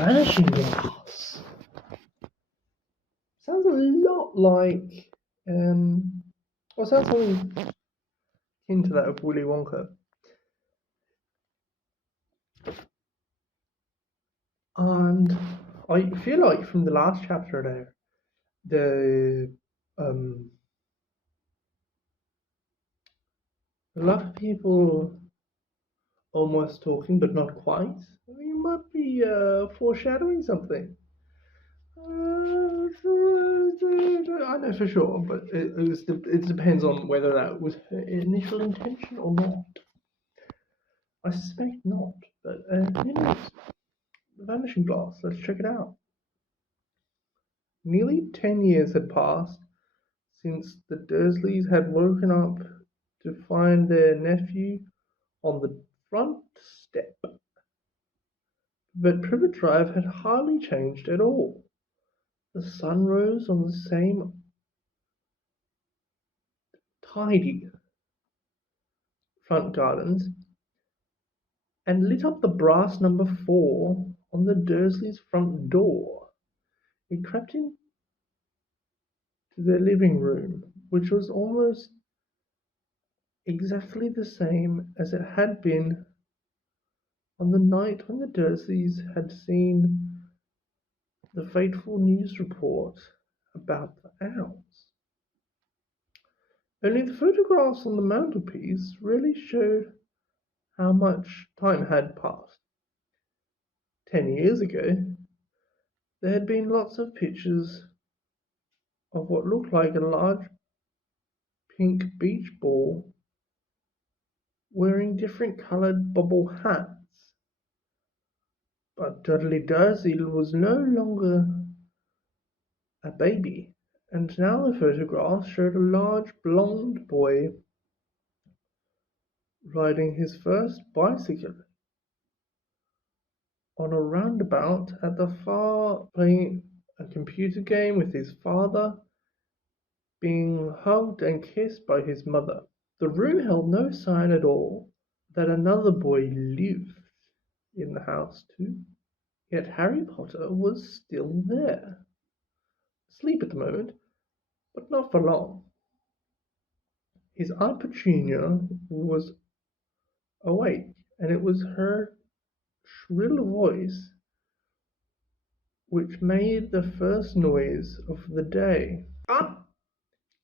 Vanishing Glass. Sounds a lot like, sounds something into that of Willy Wonka. And I feel like from the last chapter there, a lot of people almost talking, but not quite. You might be foreshadowing something. I know for sure, but it depends on whether that was her initial intention or not. I suspect not, but anyways, Vanishing Glass, let's check it out. Nearly 10 years had passed since the Dursleys had woken up to find their nephew on the front step. But Privet Drive had hardly changed at all. The sun rose on the same tidy front gardens and lit up the brass number 4 on the Dursleys' front door. It crept into their living room, which was almost exactly the same as it had been on the night when the Dursleys had seen the fateful news report about the owls. Only the photographs on the mantelpiece really showed how much time had passed. 10 years ago, there had been lots of pictures of what looked like a large pink beach ball wearing different coloured bobble hats. But Dudley Dursley was no longer a baby, and now the photograph showed a large blonde boy riding his first bicycle on a roundabout at the far, playing a computer game with his father, being hugged and kissed by his mother. The room held no sign at all that another boy lived in the house too. Yet Harry Potter was still there, asleep at the moment, but not for long. His Aunt Petunia was awake, and it was her shrill voice which made the first noise of the day. Up!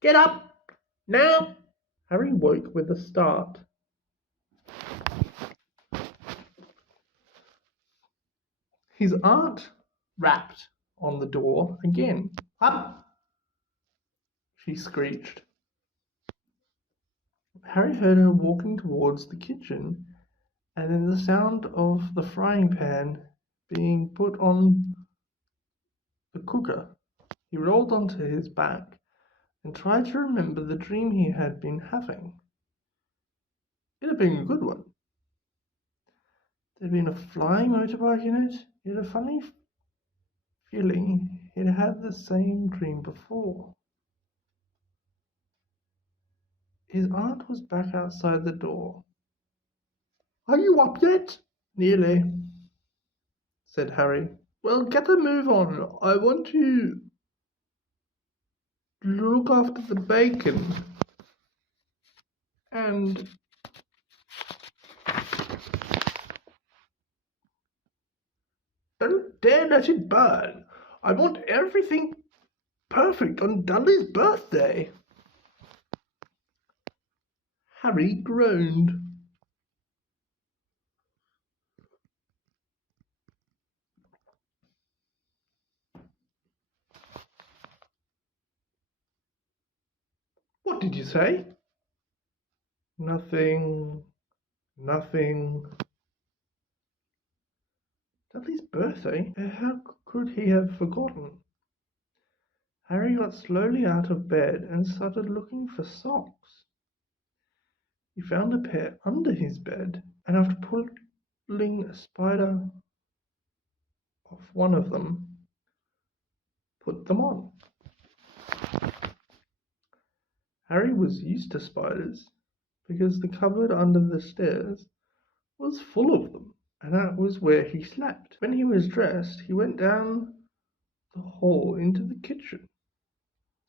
Get up! Now! Harry woke with a start. His aunt rapped on the door again. Up! She screeched. Harry heard her walking towards the kitchen, and then the sound of the frying pan being put on the cooker. He rolled onto his back and tried to remember the dream he had been having. It had been a good one. There had been a flying motorbike in it. He had a funny feeling he'd had the same dream before. His aunt was back outside the door. "Are you up yet?" "Nearly," said Harry. "Well, get a move on. I want to look after the bacon. And don't dare let it burn. I want everything perfect on Dudley's birthday." Harry groaned. "What did you say?" "Nothing. Dudley's birthday? How could he have forgotten?" Harry got slowly out of bed and started looking for socks. He found a pair under his bed, and after pulling a spider off one of them, put them on. Harry was used to spiders because the cupboard under the stairs was full of them. and that was where he slept. When he was dressed, he went down the hall into the kitchen.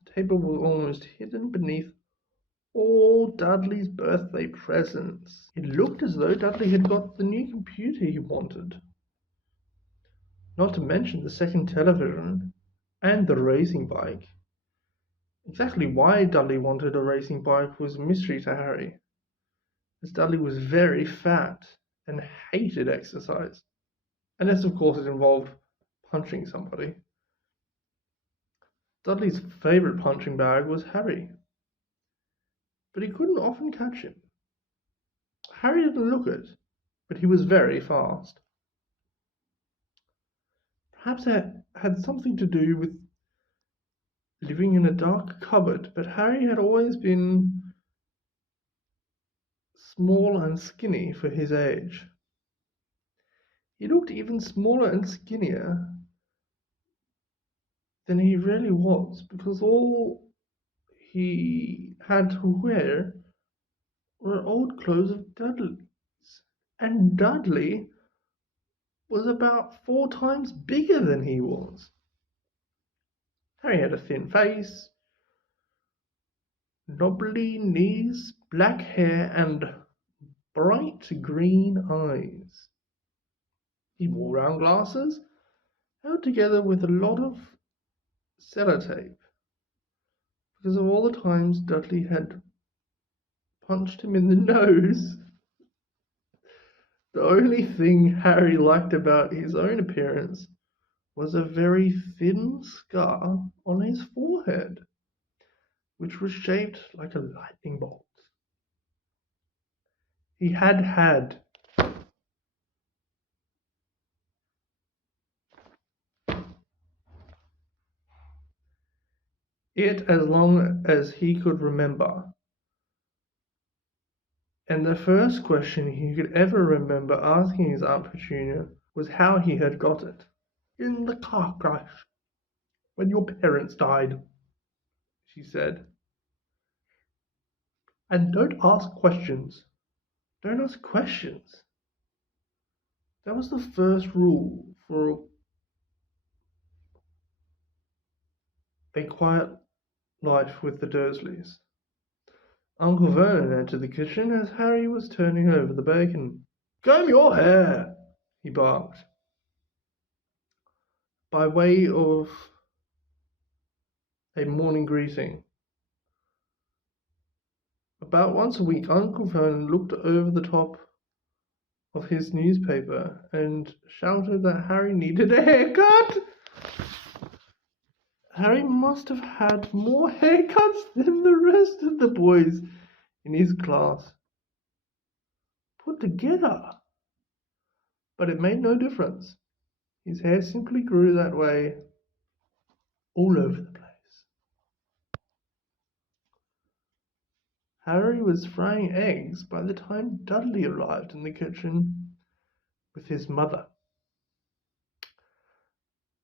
The table was almost hidden beneath all Dudley's birthday presents. It looked as though Dudley had got the new computer he wanted, not to mention the second television and the racing bike. Exactly why Dudley wanted a racing bike was a mystery to Harry, as Dudley was very fat and hated exercise, unless of course it involved punching somebody. Dudley's favourite punching bag was Harry, but he couldn't often catch him. Harry didn't look it, but he was very fast. Perhaps that had something to do with living in a dark cupboard, but Harry had always been small and skinny for his age. He looked even smaller and skinnier than he really was, because all he had to wear were old clothes of Dudley's. And Dudley was about 4 times bigger than he was. Harry had a thin face, knobbly knees, black hair, and bright green eyes. He wore round glasses, held together with a lot of sellotape, because of all the times Dudley had punched him in the nose. The only thing Harry liked about his own appearance was a very thin scar on his forehead, which was shaped like a lightning bolt. He had had it as long as he could remember, and the first question he could ever remember asking his Aunt Petunia was how he had got it. "In the car crash, when your parents died," she said. "And don't ask questions. Don't ask questions." That was the first rule for a quiet life with the Dursleys. Uncle Vernon entered the kitchen as Harry was turning over the bacon. "Comb your hair," he barked, by way of a morning greeting. About once a week, Uncle Vernon looked over the top of his newspaper and shouted that Harry needed a haircut. Harry must have had more haircuts than the rest of the boys in his class put together. But it made no difference. His hair simply grew that way all over the place. Harry was frying eggs by the time Dudley arrived in the kitchen with his mother.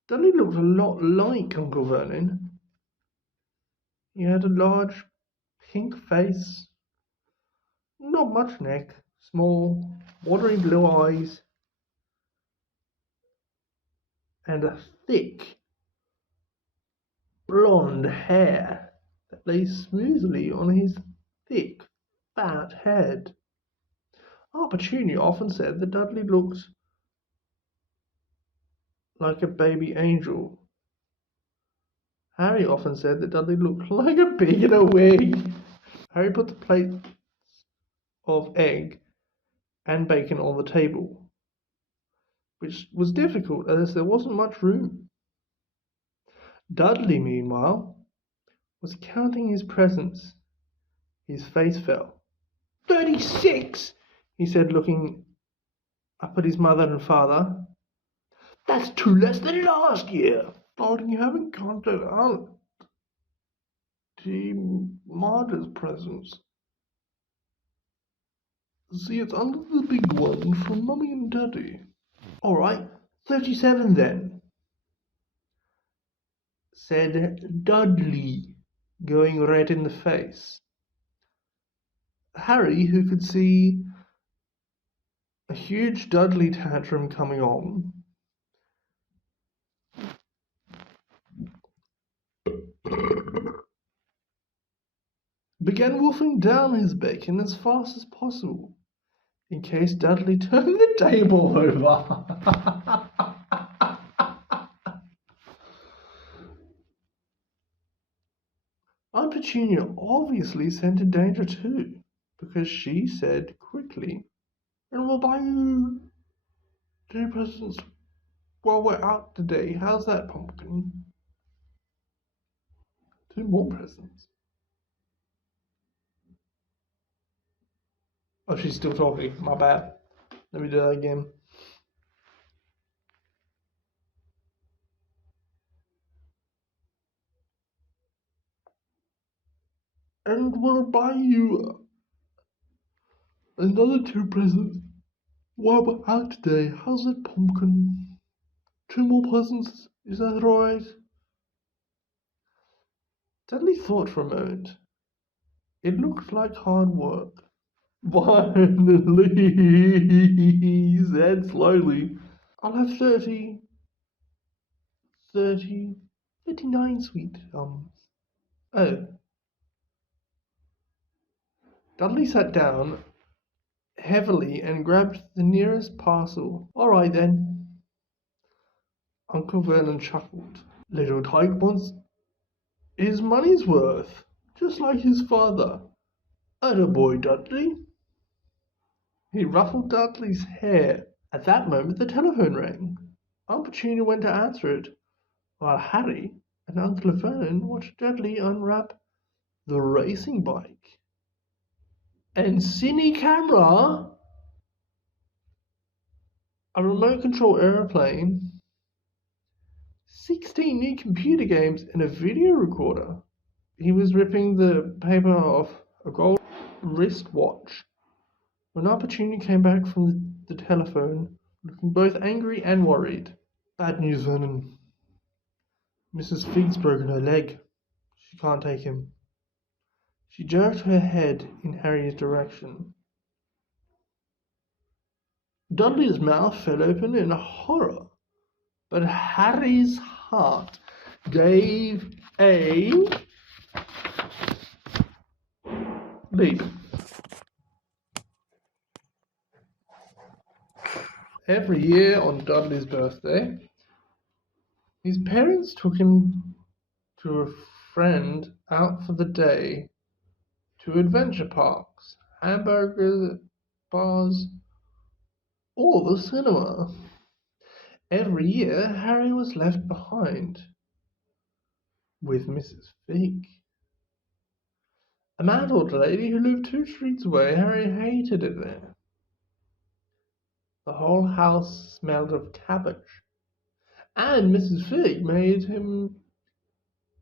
Dudley looked a lot like Uncle Vernon. He had a large pink face, not much neck, small, watery blue eyes, and a thick blonde hair that lay smoothly on his thick, fat head. Aunt Petunia often said that Dudley looked like a baby angel. Harry often said that Dudley looked like a pig in a wig. Harry put the plate of egg and bacon on the table, which was difficult as there wasn't much room. Dudley, meanwhile, was counting his presents. His face fell. 36, he said, looking up at his mother and father. "That's 2 less than last year." "Darling, you haven't counted out Team Martyrs presents. See, it's under the big one from Mummy and Daddy." "All right, 37 then," said Dudley, going red in the face. Harry, who could see a huge Dudley tantrum coming on. Began wolfing down his bacon as fast as possible, in case Dudley turned the table over. Aunt Petunia obviously scented danger too, because she said quickly, "And we'll buy you 2 presents while we're out today. How's that, Pumpkin?" 2 more presents. Oh, she's still talking. My bad. Let me do that again. "And we'll buy you another 2 presents while we're out today. How's that, Pumpkin? 2 more presents, is that right?" Dudley thought for a moment. It looked like hard work. "Finally," he said slowly. "I'll have 39 sweet Oh. Dudley sat down heavily and grabbed the nearest parcel. "All right then." Uncle Vernon chuckled. "Little Tyke wants his money's worth, just like his father. Attaboy, Dudley." He ruffled Dudley's hair. At that moment the telephone rang. Aunt Petunia went to answer it, while Harry and Uncle Vernon watched Dudley unwrap the racing bike. And cine camera, a remote control airplane, 16 new computer games, and a video recorder. He was ripping the paper off a gold wristwatch when Aunt Petunia came back from the telephone, looking both angry and worried. "Bad news, Vernon. Mrs. Fig's broken her leg. She can't take him." She jerked her head in Harry's direction. Dudley's mouth fell open in horror, but Harry's heart gave a leap. Every year on Dudley's birthday, his parents took him to a friend out for the day to adventure parks, hamburger bars, or the cinema. Every year, Harry was left behind with Mrs. Fig, a mad old lady who lived 2 streets away. Harry hated it there. The whole house smelled of cabbage, and Mrs. Fig made him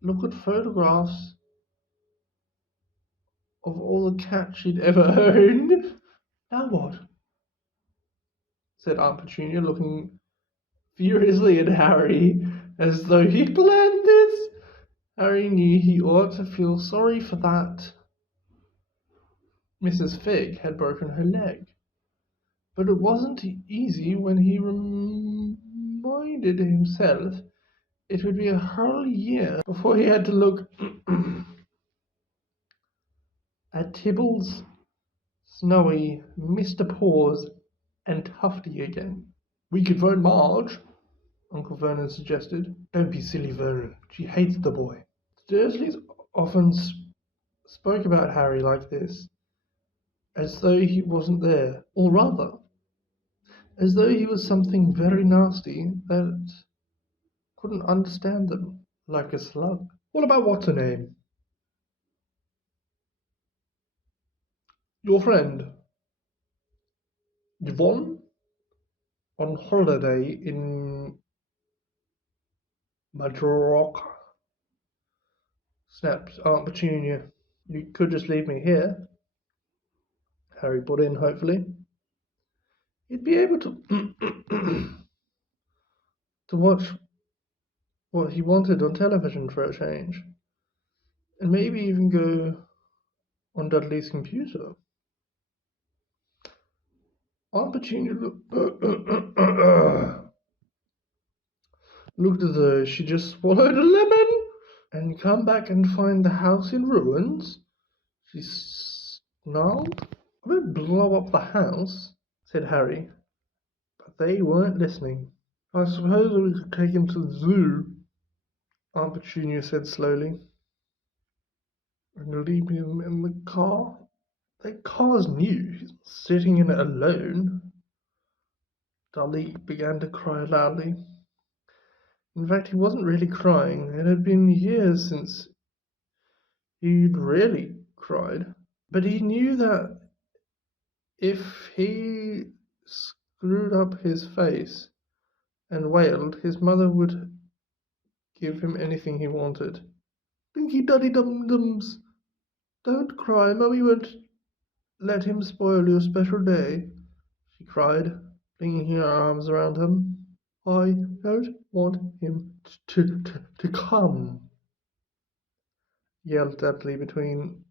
look at photographs of all the cats she'd ever owned. "Now what?" said Aunt Petunia, looking furiously at Harry as though he'd planned this. Harry knew he ought to feel sorry for that. Mrs. Fig had broken her leg, but it wasn't easy when he reminded himself it would be a whole year before he had to look at Tibble's Snowy, Mr. Paws, and Tufty again. "We could phone Marge," Uncle Vernon suggested. "Don't be silly, Vernon. She hates the boy." The Dursleys often spoke about Harry like this, as though he wasn't there, or rather, as though he was something very nasty that couldn't understand them, like a slug. "What about what's her name? Your friend, Yvonne, on holiday in Majorca?" snapped Aunt Petunia. "You could just leave me here," Harry put in hopefully. "He'd be able to to watch what he wanted on television for a change, and maybe even go on Dudley's computer." Aunt Petunia looked as though she just swallowed a lemon. And come back and find the house in ruins? She snarled. I won't blow up the house, said Harry. But they weren't listening. I suppose we could take him to the zoo, Aunt Petunia said slowly, and leave him in the car. That car's new. He's not sitting in it alone. Dudley began to cry loudly. In fact, he wasn't really crying. It had been years since he'd really cried. But he knew that if he screwed up his face and wailed, his mother would give him anything he wanted. Dinky duddy dum dums, don't cry, Mummy won't let him spoil your special day, she cried, flinging her arms around him. I don't want him to come, yelled Dudley between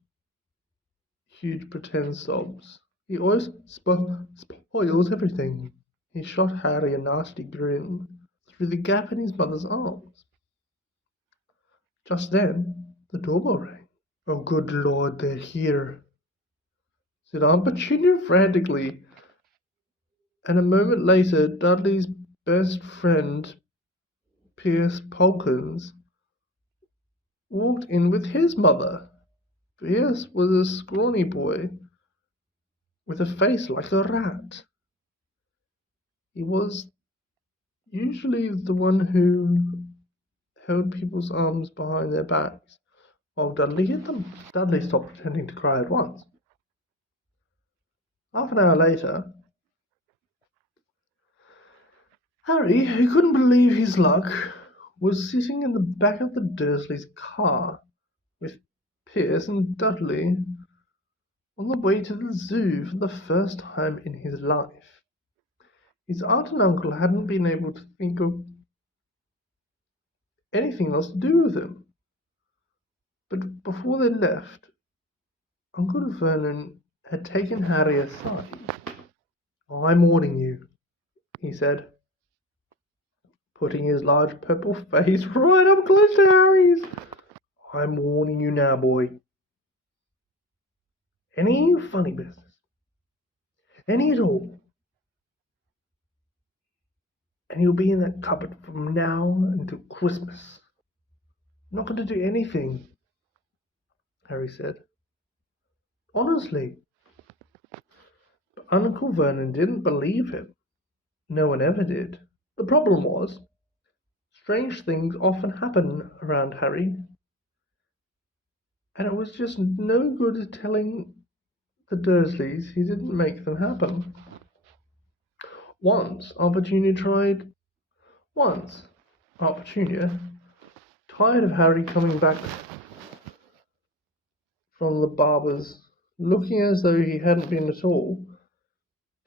huge pretend sobs. He always spoils everything. He shot Harry a nasty grin through the gap in his mother's arms. Just then, the doorbell rang. Oh, good Lord, they're here, said Aunt Petunia frantically. And a moment later, Dudley's best friend, Pierce Polkins, walked in with his mother. Pierce was a scrawny boy with a face like a rat. He was usually the one who held people's arms behind their backs while Dudley hit them. Dudley stopped pretending to cry at once. Half an hour later, Harry, who couldn't believe his luck, was sitting in the back of the Dursleys' car with Pierce and Dudley on the way to the zoo for the first time in his life. His aunt and uncle hadn't been able to think of anything else to do with him. But before they left, Uncle Vernon had taken Harry aside. I'm warning you, he said, putting his large purple face right up close to Harry's. I'm warning you now, boy. Any funny business, any at all, and you'll be in that cupboard from now until Christmas. I'm not going to do anything, Harry said. Honestly. But Uncle Vernon didn't believe him. No one ever did. The problem was, strange things often happen around Harry, and it was just no good telling the Dursleys he didn't make them happen. Once, Aunt Petunia, tired of Harry coming back from the barber's, looking as though he hadn't been at all,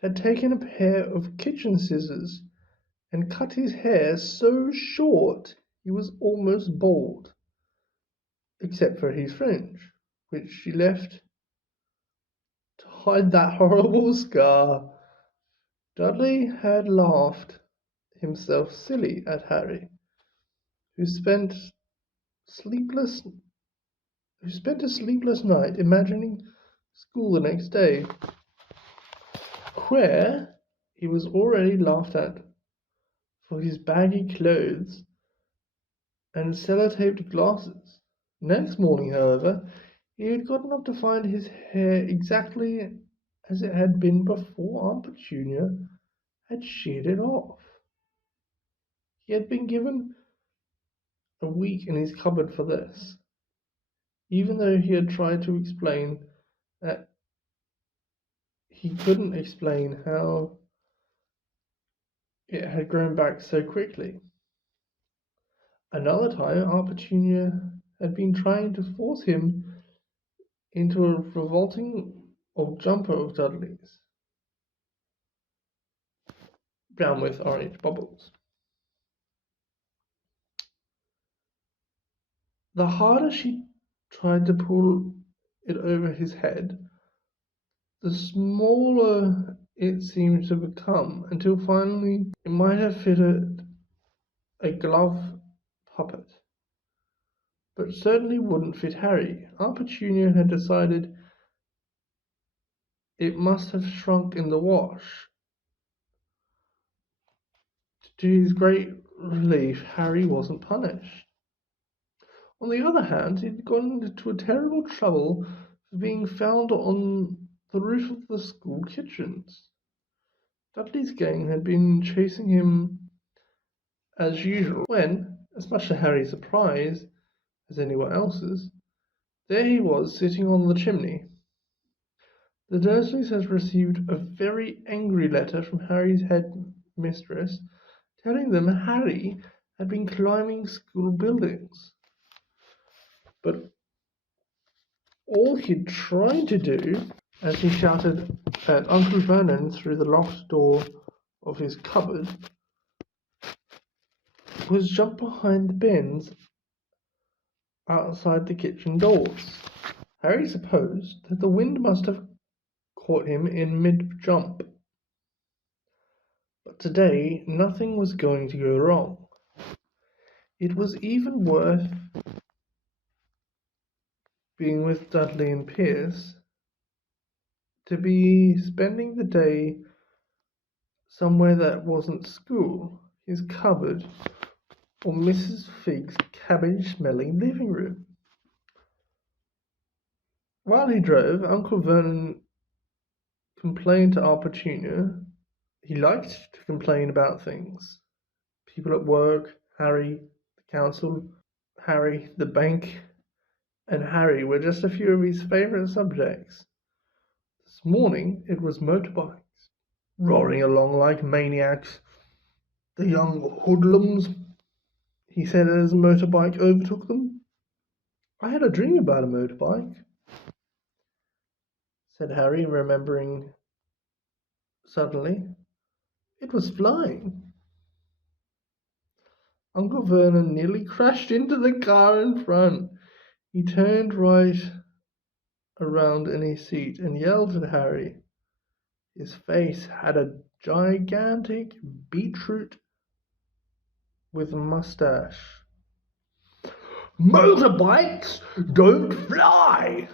had taken a pair of kitchen scissors and cut his hair so short he was almost bald, except for his fringe, which she left to hide that horrible scar. Dudley had laughed himself silly at Harry, who spent a sleepless night imagining school the next day, where he was already laughed at for his baggy clothes and sellotaped glasses. Next morning, however, he had gotten up to find his hair exactly as it had been before Aunt Petunia had sheared it off. He had been given a week in his cupboard for this, even though he had tried to explain that he couldn't explain how it had grown back so quickly. Another time, Aunt Petunia had been trying to force him into a revolting old jumper of Dudley's, brown with orange bubbles. The harder she tried to pull it over his head, the smaller it seemed to become, until finally it might have fitted a glove puppet, but certainly wouldn't fit Harry. Aunt Petunia had decided it must have shrunk in the wash. To his great relief, Harry wasn't punished. On the other hand, he'd gone into a terrible trouble for being found on the roof of the school kitchens. Dudley's gang had been chasing him as usual when, as much to Harry's surprise as anyone else's, there he was sitting on the chimney. The Dursleys had received a very angry letter from Harry's head mistress telling them Harry had been climbing school buildings. But all he'd tried to do, as he shouted at Uncle Vernon through the locked door of his cupboard, was jump behind the bins outside the kitchen doors. Harry supposed that the wind must have caught him in mid-jump. But today nothing was going to go wrong. It was even worth being with Dudley and Pierce to be spending the day somewhere that wasn't school, his cupboard, or Mrs. Fig's cabbage-smelling living room. While he drove, Uncle Vernon complained to Aunt Petunia. He liked to complain about things. People at work, Harry, the council, Harry, the bank, and Harry were just a few of his favourite subjects. This morning it was motorbikes, roaring along like maniacs. The young hoodlums, he said as a motorbike overtook them. I had a dream about a motorbike, said Harry, remembering suddenly. It was flying. Uncle Vernon nearly crashed into the car in front. He turned right around in his seat and yelled at Harry. His face had a gigantic beetroot with a mustache. Motorbikes don't fly!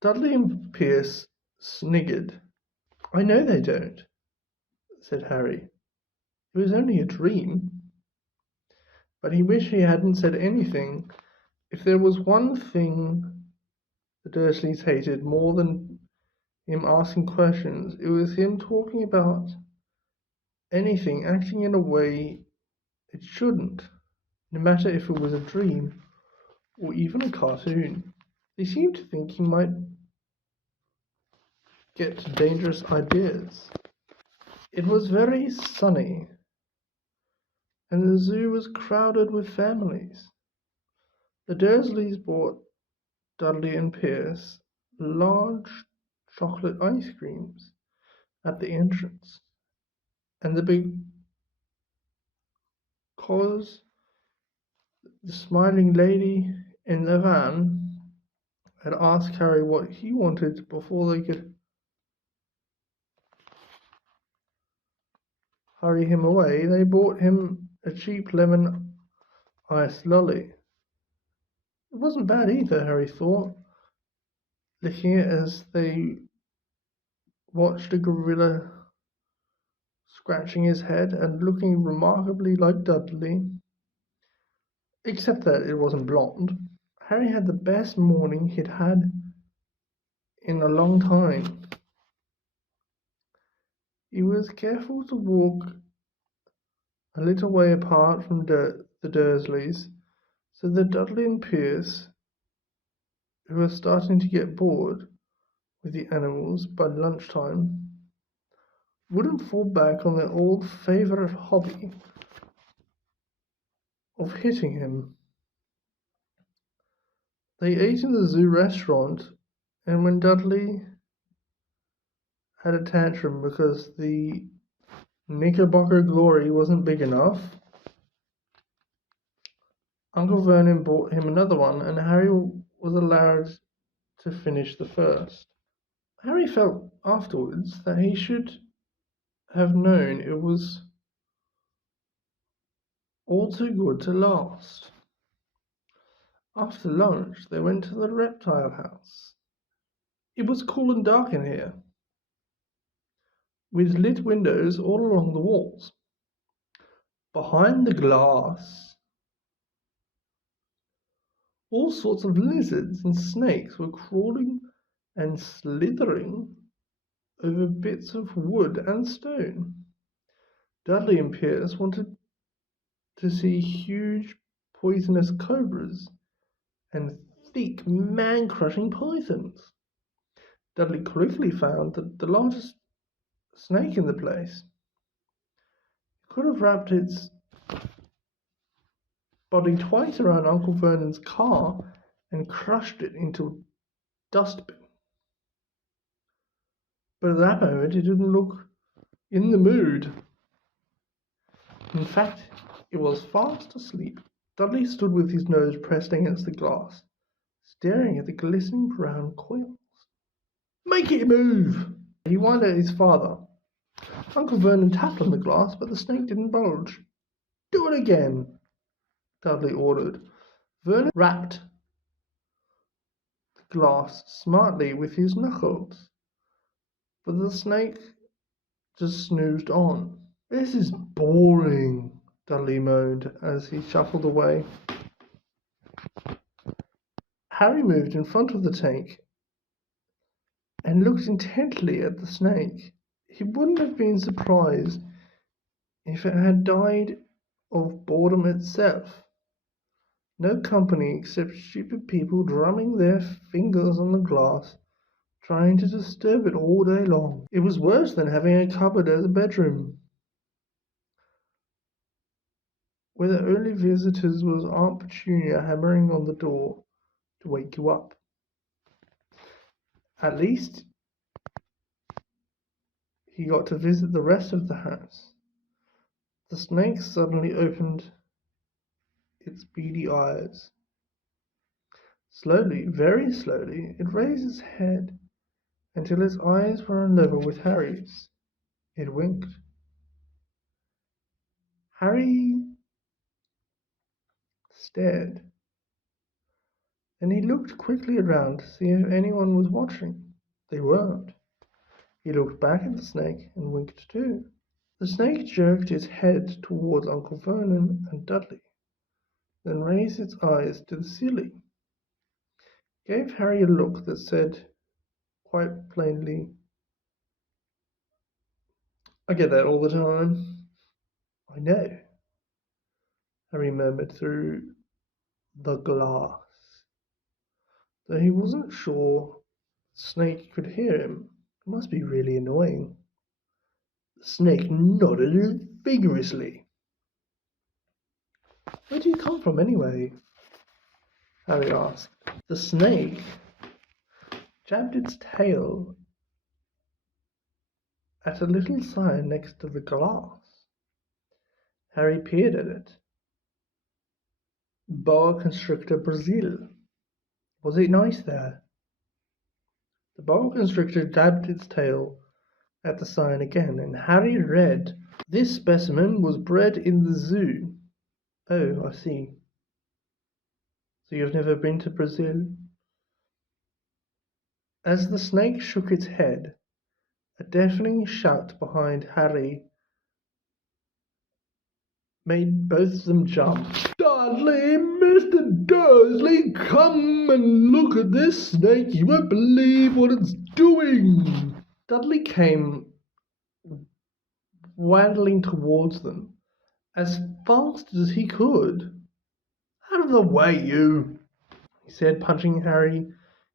Dudley and Pierce sniggered. I know they don't, said Harry. It was only a dream. But he wished he hadn't said anything. If there was one thing the Dursleys hated more than him asking questions, it was him talking about anything, acting in a way it shouldn't, no matter if it was a dream or even a cartoon. They seemed to think he might get dangerous ideas. It was very sunny, and the zoo was crowded with families. The Dursleys bought Dudley and Pierce large chocolate ice creams at the entrance, and because the smiling lady in the van had asked Harry what he wanted before they could hurry him away, they bought him a cheap lemon ice lolly. It wasn't bad either, Harry thought, licking it as they watched a gorilla scratching his head and looking remarkably like Dudley, except that it wasn't blonde. Harry had the best morning he'd had in a long time. He was careful to walk a little way apart from the Dursleys, so that Dudley and Pierce, who were starting to get bored with the animals by lunchtime, wouldn't fall back on their old favourite hobby of hitting him. They ate in the zoo restaurant, and when Dudley had a tantrum because the Knickerbocker Glory wasn't big enough, Uncle Vernon bought him another one, and Harry was allowed to finish the first. Harry felt afterwards that he should have known it was all too good to last. After lunch, they went to the reptile house. It was cool and dark in here, with lit windows all along the walls. Behind the glass, all sorts of lizards and snakes were crawling and slithering over bits of wood and stone. Dudley and Pierce wanted to see huge poisonous cobras and thick man-crushing pythons. Dudley quickly found that the largest snake in the place could have wrapped its body twice around Uncle Vernon's car and crushed it into a dustbin. But at that moment, it didn't look in the mood. In fact, it was fast asleep. Dudley stood with his nose pressed against the glass, staring at the glistening brown coils. "Make it move!" He whined at his father. Uncle Vernon tapped on the glass, but the snake didn't budge. "Do it again," Dudley ordered. Vernon rapped the glass smartly with his knuckles, but the snake just snoozed on. "This is boring," Dudley moaned as he shuffled away. Harry moved in front of the tank and looked intently at the snake. He wouldn't have been surprised if it had died of boredom itself. No company except stupid people drumming their fingers on the glass, trying to disturb it all day long. It was worse than having a cupboard as a bedroom, where the only visitors was Aunt Petunia hammering on the door to wake you up. At least he got to visit the rest of the house. The snake suddenly opened its beady eyes. Slowly, very slowly, it raised its head until its eyes were on level with Harry's. It winked. Harry stared. Then he looked quickly around to see if anyone was watching. They weren't. He looked back at the snake and winked too. The snake jerked its head towards Uncle Vernon and Dudley, then raised its eyes to the ceiling. Gave Harry a look that said quite plainly, "I get that all the time." "I know," Harry murmured through the glass, though he wasn't sure the snake could hear him. It must be really annoying. The snake nodded vigorously. "Where do you come from, anyway?" Harry asked. The snake jabbed its tail at a little sign next to the glass. Harry peered at it. "Boa Constrictor Brazil." Was it nice there? The boa constrictor jabbed its tail at the sign again, and Harry read, "This specimen was bred in the zoo." "Oh, I see. So you've never been to Brazil?" As the snake shook its head, a deafening shout behind Harry made both of them jump. "Dudley, Mr. Dursley, come and look at this snake. You won't believe what it's doing." Dudley came waddling towards them as fast as he could. "Out of the way, you," he said, punching Harry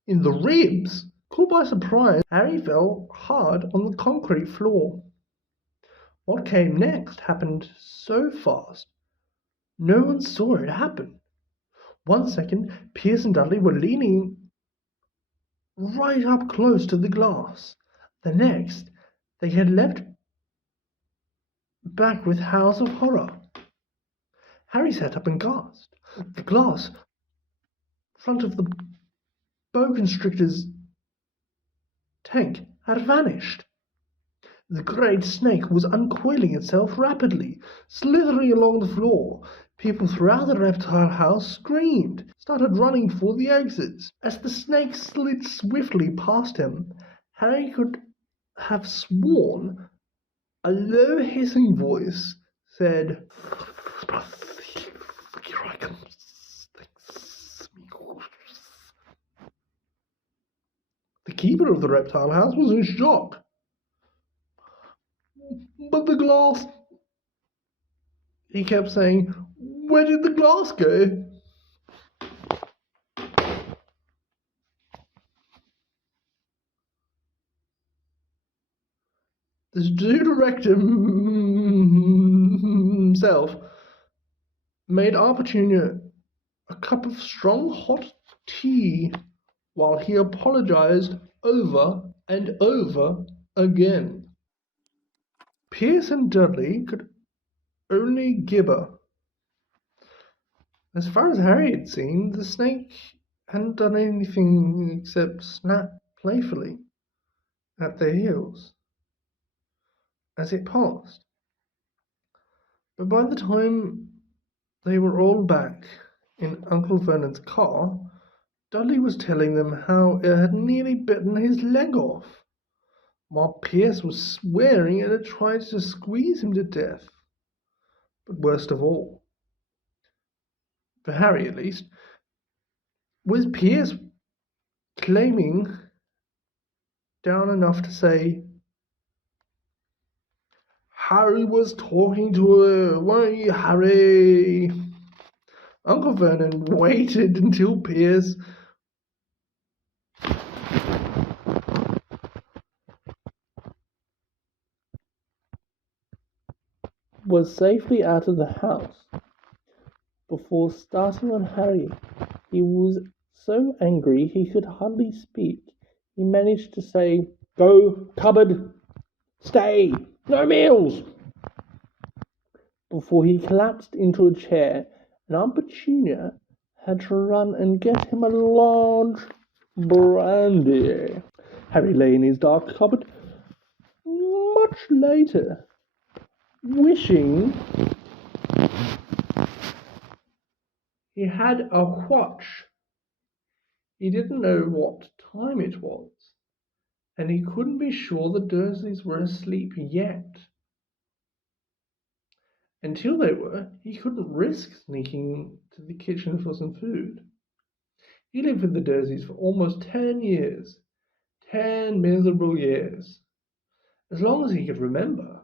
in the ribs. Caught by surprise, Harry fell hard on the concrete floor. What came next happened so fast, no one saw it happen. One second, Pierce and Dudley were leaning right up close to the glass. The next, they had leapt back with howls of horror. Harry sat up and gasped. The glass front of the boa constrictor's tank had vanished. The great snake was uncoiling itself rapidly, slithering along the floor. People throughout the reptile house screamed, started running for the exits. As the snake slid swiftly past him, Harry could have sworn a low hissing voice said, "Here I come." The keeper of the reptile house was in shock. "But the glass," he kept saying. "Where did the glass go?" The zoo director himself made Aunt Petunia a cup of strong hot tea while he apologized over and over again. Pierce and Dudley could only gibber. As far as Harry had seen, the snake hadn't done anything except snap playfully at their heels as it passed. But by the time they were all back in Uncle Vernon's car, Dudley was telling them how it had nearly bitten his leg off, while Pierce was swearing it had tried to squeeze him to death. But worst of all, for Harry at least, was Pierce claiming down enough to say, "Harry was talking to her, weren't you, Harry?" Uncle Vernon waited until Pierce was safely out of the house before starting on Harry. He was so angry he could hardly speak. He managed to say, "Go, cupboard, stay, no meals," before he collapsed into a chair, and Aunt Petunia had to run and get him a large brandy. Harry lay in his dark cupboard much later, wishing he had a watch. He didn't know what time it was, and he couldn't be sure the Dursleys were asleep yet. Until they were, he couldn't risk sneaking to the kitchen for some food. He lived with the Dursleys for almost 10 years. 10 miserable years. As long as he could remember.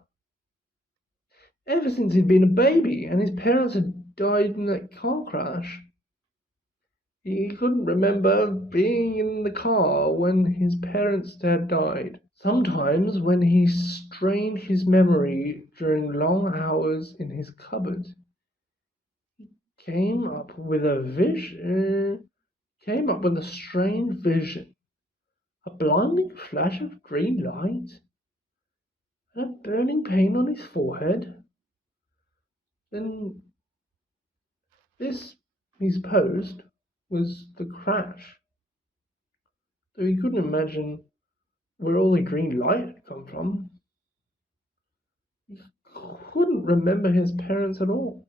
Ever since he'd been a baby and his parents had died in that car crash. He couldn't remember being in the car when his parents had died. Sometimes when he strained his memory during long hours in his cupboard, he came up with a strange vision. A blinding flash of green light and a burning pain on his forehead. Then this, he supposed, was the crash, though he couldn't imagine where all the green light had come from. He couldn't remember his parents at all.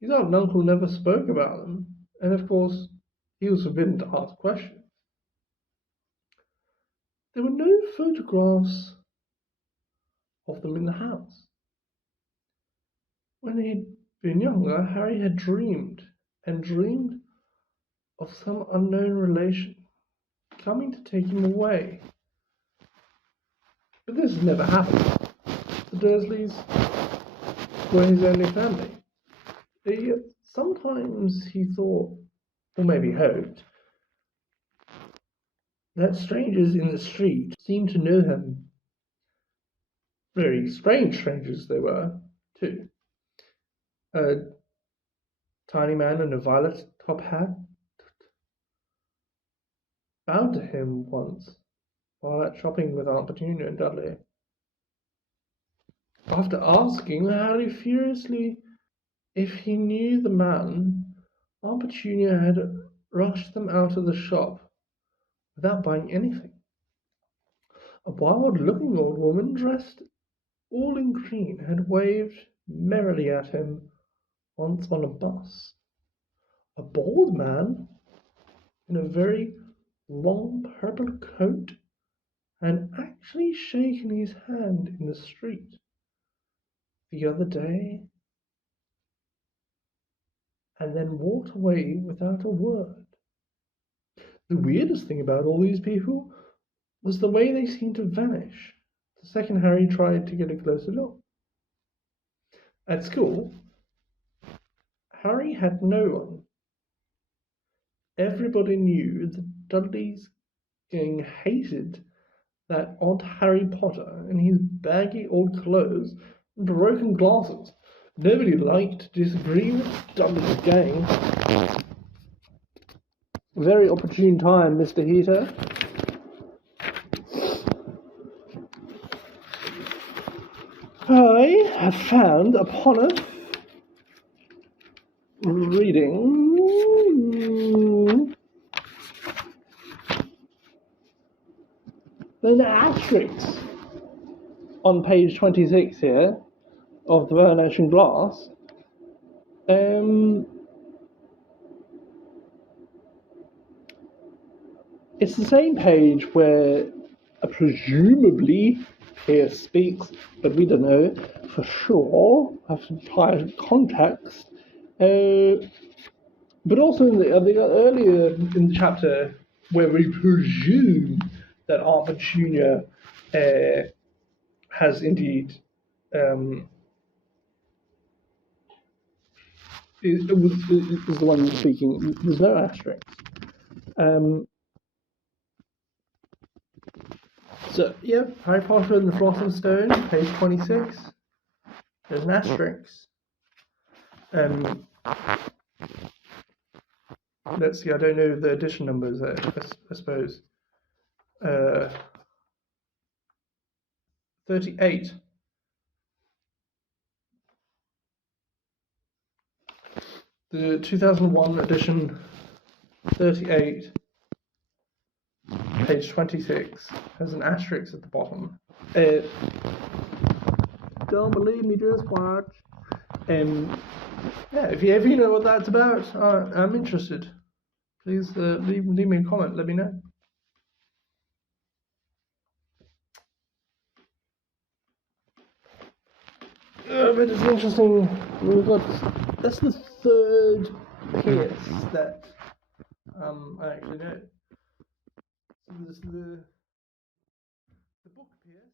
His aunt and uncle never spoke about them, and of course he was forbidden to ask questions. There were no photographs of them in the house. When he'd been younger, Harry had dreamed of some unknown relation coming to take him away. But this had never happened. The Dursleys were his only family. Yet sometimes he thought, or maybe hoped, that strangers in the street seemed to know him. Very strange strangers they were, too. A tiny man in a violet top hat bowed to him once while out shopping with Aunt Petunia and Dudley. After asking Harry furiously if he knew the man, Aunt Petunia had rushed them out of the shop without buying anything. A wild-looking old woman dressed all in green had waved merrily at him once on a bus. A bald man in a very long purple coat had actually shaken his hand in the street the other day and then walked away without a word. The weirdest thing about all these people was the way they seemed to vanish the second Harry tried to get a closer look. At school, Harry had no one. Everybody knew that Dudley's gang hated that odd Harry Potter in his baggy old clothes and broken glasses. Nobody liked to disagree with Dudley's gang. Very opportune time, Mr. Heater. I have found upon it reading an asterisk on page 26 here of the Vanishing Glass. It's the same page where presumably here speaks, but we don't know for sure, have to tie context. But also in the earlier in the chapter where we presume that Aunt Petunia has indeed is the one speaking. There's no asterisk. So, yeah, Harry Potter and the Philosopher's Stone, page 26. There's an asterisk. Let's see, I don't know the edition numbers, I suppose. 38. The 2001 edition, 38. Page 26 has an asterisk at the bottom. Don't believe me, just watch. Yeah, if you know what that's about, I'm interested. Please leave me a comment. Let me know. But it's interesting. That's the third Pierce that I actually know. So there's the book Pierce.